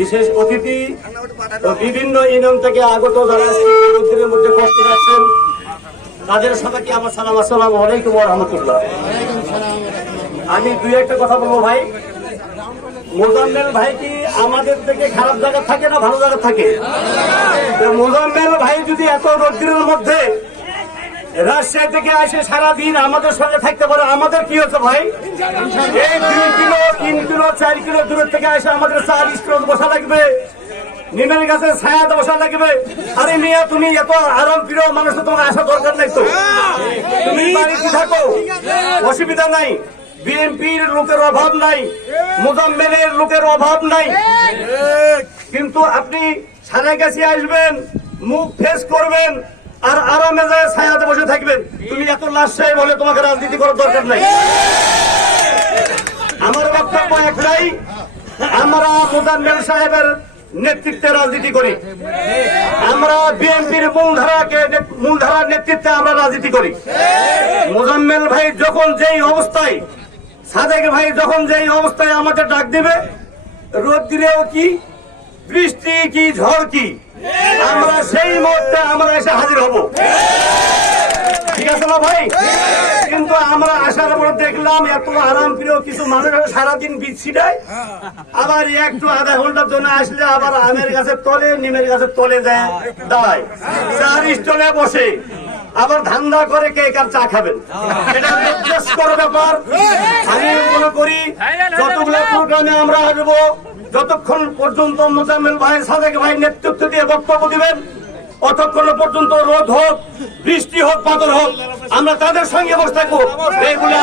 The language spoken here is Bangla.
বিশেষ অতিথি ও বিভিন্ন ইউনিয়ন থেকে আগত যারা আজকে মধ্যে কষ্ট আছেন তাদের সবাইকে আমার সালাম, আসসালাম আলাইকুম রহমতুল্লাহ। আমি দুই একটা কথা বলব ভাই। মোজাম্মেল ভাই কি আমাদের থেকে খারাপ জায়গা থাকে না ভালো জায়গা থাকে? মোজাম্মেল ভাই যদি এত রোদ্রের মধ্যে রাজশাহী থেকে আসে সারাদিন আমাদের সঙ্গে থাকতে পারে। আমাদের কি হচ্ছে ভাই? এই দুই কিলো, তিন কিলো, চার কিলো দূরের থেকে আসে আমাদের চার স্টোর বসা লাগবে। নিমের গাছে ছায়াতে বসা লাগবে। আরে মিয়া, তুমি এত আরাম প্রিয় মানুষ তোমার আসা দরকার নাই তো। তুমি বাড়িতে থাকো। অসুবিধা নাই। বিএনপির লোকের অভাব নাই। মোজাম্মেলের লোকের অভাব নাই। কিন্তু আপনি সারা কাছে আসবেন, মুখ ফেস করবেন। আর আরামে যায় ছায়াতে বসে থাকবেন। তুমি এত লাশাই বলে তোমাকে রাজনীতি করার দরকার নাই। আমার বক্তব্য একটাই আমরা মোজাম্মেল সাহেবের নেতৃত্বে রাজনীতি করি। আমরা বিএনপির মূলধারাকে মূলধারার নেতৃত্বে আমরা রাজনীতি করি। মোজাম্মেল ভাই যখন যেই অবস্থায়, সাদেক ভাই যখন যেই অবস্থায় আমাদের ডাক দিবে, রোদ দিলেও কি, বৃষ্টি কি, ঝড় কি, আমরা সেই এসে হাজির হব। ঠিক আছে না ভাই? কিন্তু আমরা আসার পর দেখলাম এত আরাম প্রিয় কিছু মানুষ সারাদিন বিচ্ছি দেয় আবার একটু আধা ঘণ্টার জন্য আসলে আবার আমের গাছের তলে, নিমের গাছের তলে যায় দাঁড়ায় চার স্টলে বসে। আবার ধান্দা করে কে কার চা খাবেন। এটা ব্যাপার। আমি মনে করি, যতগুলো প্রোগ্রামে আমরা আসব, যতক্ষণ পর্যন্ত মোজাম্মেল ভাই সাদেক ভাই নেতৃত্ব দিয়ে বক্তব্য দিবেন অতক্ষণ পর্যন্ত রোদ হোক বৃষ্টি হোক পাথর হোক আমরা তাদের সঙ্গে বসে থাকব। এইগুলো